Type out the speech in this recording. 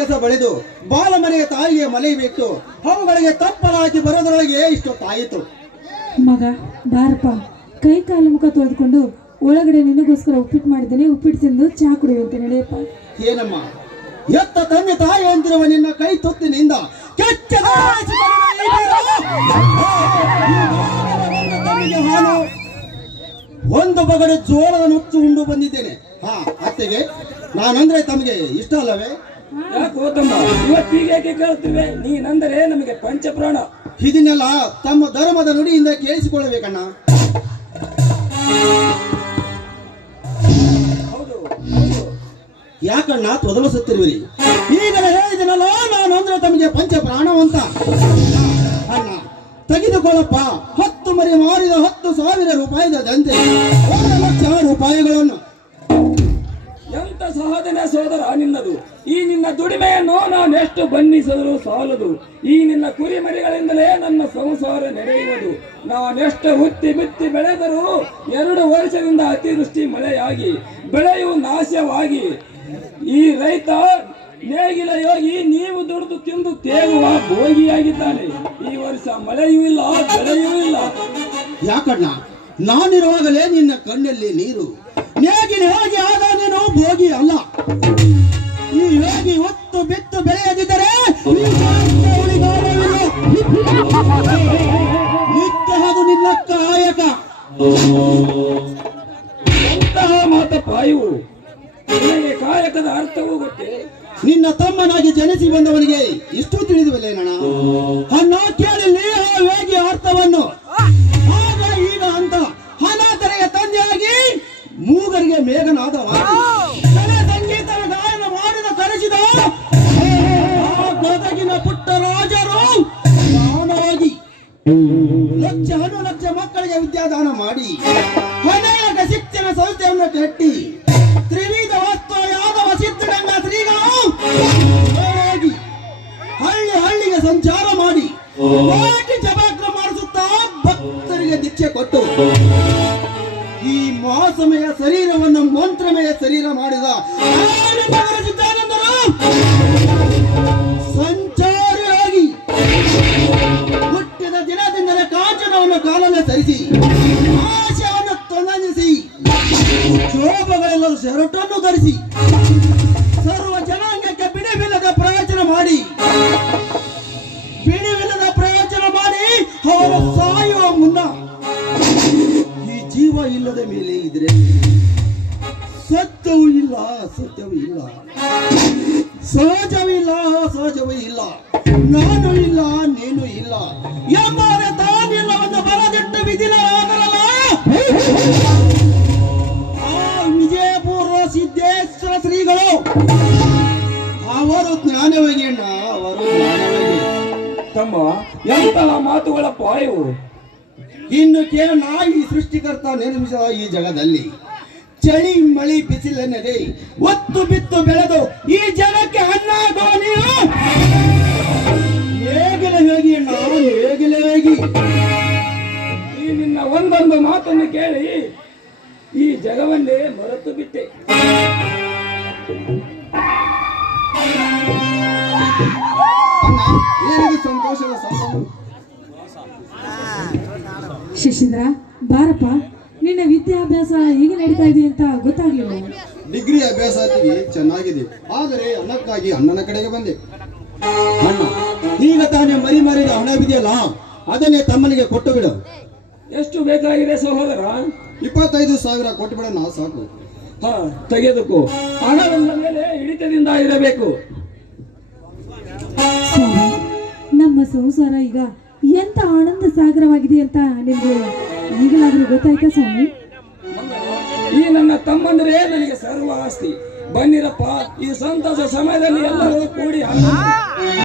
ಕಸ ಬಳಿದು ಬಾಲಮನೆಯ ತಾಯಿಗೆ ಮಲೆ ಬಿಟ್ಟು ಅವುಗಳಿಗೆ ತಪ್ಪಲಾಕಿ ಬರೋದ್ರೊಳಗೆ ಇಷ್ಟೊತ್ತಾಯಿತು. ಮಗ ಬಾರಪ್ಪ, ಕೈ ಕಾಲು ಮುಖ ತೊಳೆದುಕೊಂಡು ಒಳಗಡೆ ನಿನಗೋಸ್ಕರ ಉಪ್ಪಿಟ್ಟು ಮಾಡಿದ್ದೇನೆ, ಉಪ್ಪಿಟ್ಟು ತಿಂದು ಚಹಾ ಕುಡಿಯುವಂತೆ ನಡೆಯಪ್ಪ. ಏನಮ್ಮ, ಎತ್ತ ತಂದೆ ತಾಯಿ ಅಂತಿರುವ ನಿನ್ನ ಕೈ ತುತ್ತಿನಿಂದ ಕೆಟ್ಟ ಹಾಲು ಒಂದು ಬಗಡೆ ಜೋಳದ ನುಚ್ಚು ಉಂಡು ಬಂದಿದ್ದೇನೆ. ಅತ್ತೆಗೆ ನಾನಂದ್ರೆ ತಮಗೆ ಇಷ್ಟ ಅಲ್ಲವೇ? ಯಾಕೋ ತಮ್ಮ, ಇವತ್ತೀಗೇಕೆ ಕೇಳುತ್ತಿವೆ? ನೀನಂದರೆ ನಮಗೆ ಪಂಚಪ್ರಾಣ. ಇದನ್ನೆಲ್ಲ ತಮ್ಮ ಧರ್ಮದ ನುಡಿಯಿಂದ ಕೇಳಿಸಿಕೊಳ್ಳಬೇಕಣ್ಣ. ಯಾಕಣ್ಣ ತೊದಲಿಸುತ್ತಿರುವಿರಿ? ಈಗಲೇ ಹೇಳಿದನಲ್ಲ, ನಾನು ಅಂದ್ರೆ ತಮಗೆ ಪಂಚ ಪ್ರಾಣವಂತ. ಅಣ್ಣ ತೆಗೆದುಕೊಳ್ಳಪ್ಪ, 10 ಮರಿ ಮಾರಿದ 10,000 ರೂಪಾಯಿದ ದಂತೆ 1 ಲಕ್ಷ ರೂಪಾಯಿಗಳನ್ನು. ಎಂತ ಸಾಧನೆ ಸೋದರ ನಿನ್ನದು! ಈ ನಿನ್ನ ದುಡಿಮೆಯನ್ನು ನಾನೆಷ್ಟು ಬಣ್ಣಿಸಿದರೂ ಸಾಲದು. ಈ ನಿನ್ನ ಕುರಿ ಮರಿಗಳಿಂದಲೇ ನನ್ನ ಸಂಸಾರ ನಡೆಯುವುದು. ನಾನೆಷ್ಟು ಹುತ್ತಿ ಬಿತ್ತಿ ಬೆಳೆದರೂ 2 ವರ್ಷದಿಂದ ಅತಿವೃಷ್ಟಿ ಮಳೆಯಾಗಿ ಬೆಳೆಯು ನಾಶವಾಗಿ ಈ ರೈತ ನೇಗಿಲ ಯೋಗಿ ನೀವು ದುಡಿದು ತಿಂದು ತೇಗುವ ಭೋಗಿಯಾಗಿದ್ದಾನೆ. ಈ ವರ್ಷ ಮಳೆಯೂ ಇಲ್ಲ, ಬೆಳೆಯೂ ಇಲ್ಲ. ಯಾಕಣ್ಣ, ನಾನಿರುವಾಗಲೇ ನಿನ್ನ ಕಣ್ಣಲ್ಲಿ ನೀರು. ನೇಗಿನ ಹೋಗಿ ಆದ ನೀನು ಭೋಗಿ ಅಲ್ಲ. ಈ ಯೋಗಿ ಹೊತ್ತು ಬಿತ್ತು ಬೆಳೆಯದಿದ್ದರೆ ನಿತ್ಯ ಅದು ನಿನ್ನ ಕಾಯಕ. ಎಂತಹ ಮಾತಪ್ಪ ಇವು! ನಿನಗೆ ಕಾಯಕದ ಅರ್ಥವೂ ಗೊತ್ತೇ? ನಿನ್ನ ತಮ್ಮನಾಗಿ ಜನಿಸಿ ಬಂದವನಿಗೆ ಇಷ್ಟು ತಿಳಿದುವಲ್ಲೇನಣ್ಣ? ಅನ್ನ ಕೇಳಿ ಆ ಯೋಗಿ ಅರ್ಥವನ್ನು. ಆಗ ಈಗ ಅಂತ ಅನಾಥರಿಗೆ ತಂದೆಯಾಗಿ ಮೂಗರಿಗೆ ಮೇಘನಾದವಾಗಿ ಸಂಗೀತದ ಗಾಯನ ಮಾಡಿದ ಕರೆಸಿದ ಆ ಗದಗಿನ ಪುಟ್ಟ ರಾಜರು ದಾನವಾಗಿ ಲಕ್ಷ ಮಕ್ಕಳಿಗೆ ವಿದ್ಯಾದಾನ ಮಾಡಿ ಅನೇಕ ಶಿಕ್ಷಣ ಸಂಸ್ಥೆಯನ್ನು ಕಟ್ಟಿ ತ್ರಿವಿಧ ವಸ್ತು ಯಾದವ ಸಿದ್ಧಗಂಗಾ ಶ್ರೀಗಳು ಹಳ್ಳಿಗೆ ಸಂಚಾರ ಮಾಡಿ ಕೋಟಿ ಜಪಕ್ರ ಮಾಡಿಸುತ್ತಾ ಭಕ್ತರಿಗೆ ದೀಕ್ಷೆ ಕೊಟ್ಟು ಈ ಮಹಾಸಮಯ ಶರೀರವನ್ನು ಮಂತ್ರಮಯ ಶರೀರ ಮಾಡಿದ ಸಿದ್ಧಾನಂದರು ಸಂಚಾರಿಯಾಗಿ ಹುಟ್ಟಿದ ದಿನದಿಂದಲೇ ಕಾಂಚನವನ್ನು ಕಾಲಲ್ಲಿ ಸರಿಸಿ ಆಶಯವನ್ನು ತೊಂದಿಸಿ ಶೋಭಗಳೆಲ್ಲ ಶರಟನ್ನು ಧರಿಸಿ ಸರ್ವ ಜನಾಂಗಕ್ಕೆ ಬಿಡುವಿಲ್ಲದ ಪ್ರವಚನ ಮಾಡಿ ಅವರು ಸಾಯುವ ಮುನ್ನ ಈ ಜೀವ ಇಲ್ಲದ ಮೇಲೆ ಇದ್ರೆ ಸತ್ಯವೂ ಇಲ್ಲ, ಸತ್ಯವೂ ಇಲ್ಲ, ಸಹಜವೂ ಇಲ್ಲ, ಸಹಜವೂ ಇಲ್ಲ, ನಾನು ಇಲ್ಲ, ನೀನು ಇಲ್ಲ ಎಂಬ ತಾನೆಲ್ಲವನ್ನು ಬರದಿಟ್ಟು ವಿಧಿನಾದರಲ್ಲ ಆ ವಿಜಯಪುರ ಸಿದ್ದೇಶ್ವರ ಶ್ರೀಗಳು. ಅವರು ಜ್ಞಾನವಾಗಿ ಅಣ್ಣ, ಅವರು ಜ್ಞಾನವಾಗಿ. ತಮ್ಮ, ಎಂತಹ ಮಾತುಗಳಪ್ಪ ಇವು! ಇನ್ನು ಕೇಳ, ಈ ಸೃಷ್ಟಿಕರ್ತ ನಿರ್ಮಿಸಿದ ಈ ಜಗದಲ್ಲಿ ಚಳಿ ಮಳಿ ಬಿಸಿಲೆನ್ನದೆ ಒತ್ತು ಬಿತ್ತು ಬೆಳೆದು ಈ ಜನಕ್ಕೆ ಅನ್ನ ಗೋಣಿಯು ಹೇಗಲೇ ಹೋಗಿ ಅಣ್ಣ, ಹೇಗಲೇ ಹೋಗಿ. ಈ ನಿನ್ನ ಒಂದೊಂದು ಮಾತನ್ನು ಕೇಳಿ ಈ ಜಗವನ್ನೇ ಮರೆತು ಬಿಟ್ಟೆ. ಸಂತೋಷದ ಶಶಿಧರ ಬಾರಪ್ಪ, ನಿನ್ನ ವಿದ್ಯಾಭ್ಯಾಸ ಹೇಗೆ ನಡೀತಾ ಇದೆ ಅಂತ ಗೊತ್ತಾಗ್ಲಿಲ್ಲ. ಡಿಗ್ರಿ ಅಭ್ಯಾಸ ಚೆನ್ನಾಗಿದೆ, ಆದರೆ ಅನ್ನಕ್ಕಾಗಿ ಅಣ್ಣನ ಕಡೆಗೆ ಬಂದೆ. ಅಣ್ಣ ಈಗ ತಾನೇ ಮರಿದ ಹಣವಿದೆಯಲ್ಲ, ಅದನ್ನೇ ತಮ್ಮನಿಗೆ ಕೊಟ್ಟು ಬಿಡು. ಎಷ್ಟು ಬೇಕಾಗಿದೆ ಸಹೋದರ? 25,000 ಕೊಟ್ಟು ಬಿಡೋಣ ಸಾಕು. ತೆಗೆದುಕೋ. ಹಣವೆಂದ ಮೇಲೆ ಹಿಡಿತದಿಂದ ಇರಬೇಕು. ನಮ್ಮ ಸಂಸಾರ ಈಗ ಎಂತ ಆನಂದ ಸಾಗರವಾಗಿದೆ ಅಂತ ನಿಮಗೆ ಈಗಲಾದ್ರೂ ಗೊತ್ತಾಯ್ತಾ ಸ್ವಾಮಿ? ಈ ನನ್ನ ತಮ್ಮಂದ್ರೆ ನನಗೆ ಸರ್ವ ಆಸ್ತಿ. ಬನ್ನಿರಪ್ಪ, ಈ ಸಂತಸ ಸಮಯದಲ್ಲಿ ಎಲ್ಲರೂ ಕೂಡಿ